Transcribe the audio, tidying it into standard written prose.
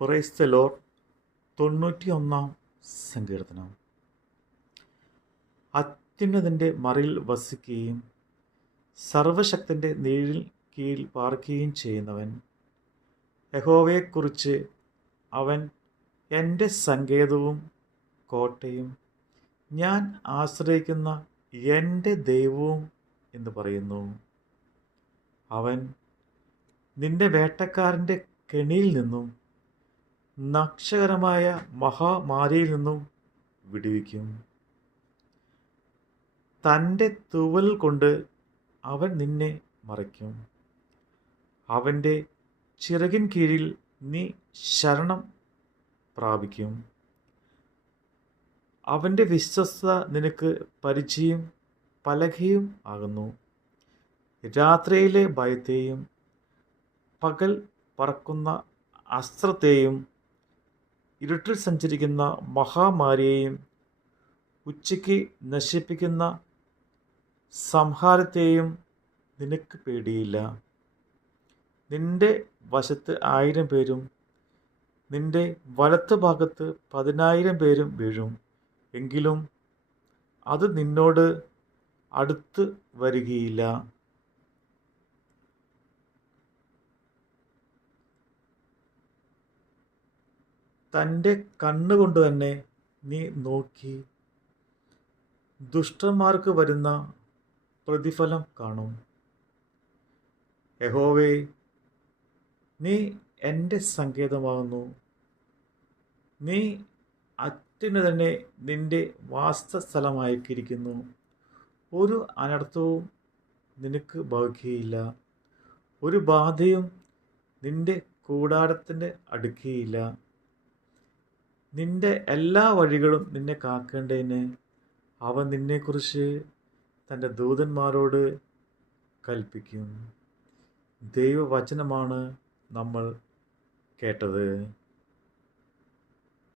Praise the Lord. 91 സങ്കീർത്തനം. അത്യുന്നതൻ്റെ മറയിൽ വസിക്കുകയും സർവശക്തൻ്റെ നിഴലിൽ കീഴിൽ പാർക്കുകയും ചെയ്യുന്നവൻ. യഹോവയെക്കുറിച്ച് അവൻ എൻ്റെ സങ്കേതവും കോട്ടയും ഞാൻ ആശ്രയിക്കുന്ന എൻ്റെ ദൈവവും എന്ന് പറയുന്നു. അവൻ നിന്റെ വേട്ടക്കാരൻ്റെ കെണിയിൽ നിന്നും നക്ഷകരമായ മഹാമാരിയിൽ നിന്നും വിടുവിക്കും. തൻ്റെ തൂവൽ കൊണ്ട് അവൻ നിന്നെ മറയ്ക്കും. അവൻ്റെ ചിറകിൻ കീഴിൽ നീ ശരണം പ്രാപിക്കും. അവൻ്റെ വിശ്വസ്തത നിനക്ക് പരിചയം പലകയും ആകുന്നു. രാത്രിയിലെ ഭയത്തെയും പകൽ പറക്കുന്ന അസ്ത്രത്തെയും ഇരുട്ടിൽ സഞ്ചരിക്കുന്ന മഹാമാരിയെയും ഉച്ചയ്ക്ക് നശിപ്പിക്കുന്ന സംഹാരത്തെയും നിനക്ക് പേടിയില്ല. നിന്റെ വശത്ത് 1000 പേരും നിന്റെ വലത്ത് ഭാഗത്ത് 10,000 പേരും വീഴും, എങ്കിലും അത് നിന്നോട് അടുത്ത് വരികയില്ല. തൻ്റെ കണ്ണുകൊണ്ട് തന്നെ നീ നോക്കി ദുഷ്ടന്മാർക്ക് വരുന്ന പ്രതിഫലം കാണും. യഹോവേ, നീ എൻ്റെ സങ്കേതമാകുന്നു. നീ അത്യുന്നതനെ നിൻ്റെ വാസസ്ഥലമാക്കിയിരിക്കുന്നു. ഒരു അനർത്ഥവും നിനക്ക് ഭവിക്കുകയില്ല. ഒരു ബാധയും നിൻ്റെ കൂടാരത്തിൻ്റെ അടുക്കുകയില്ല. നിന്റെ എല്ലാ വഴികളും നിന്നെ കാക്കേണ്ടതിന് അവൻ നിന്നെക്കുറിച്ച് തൻ്റെ ദൂതന്മാരോട് കൽപ്പിക്കും. ദൈവവചനമാണ് നമ്മൾ കേട്ടത്.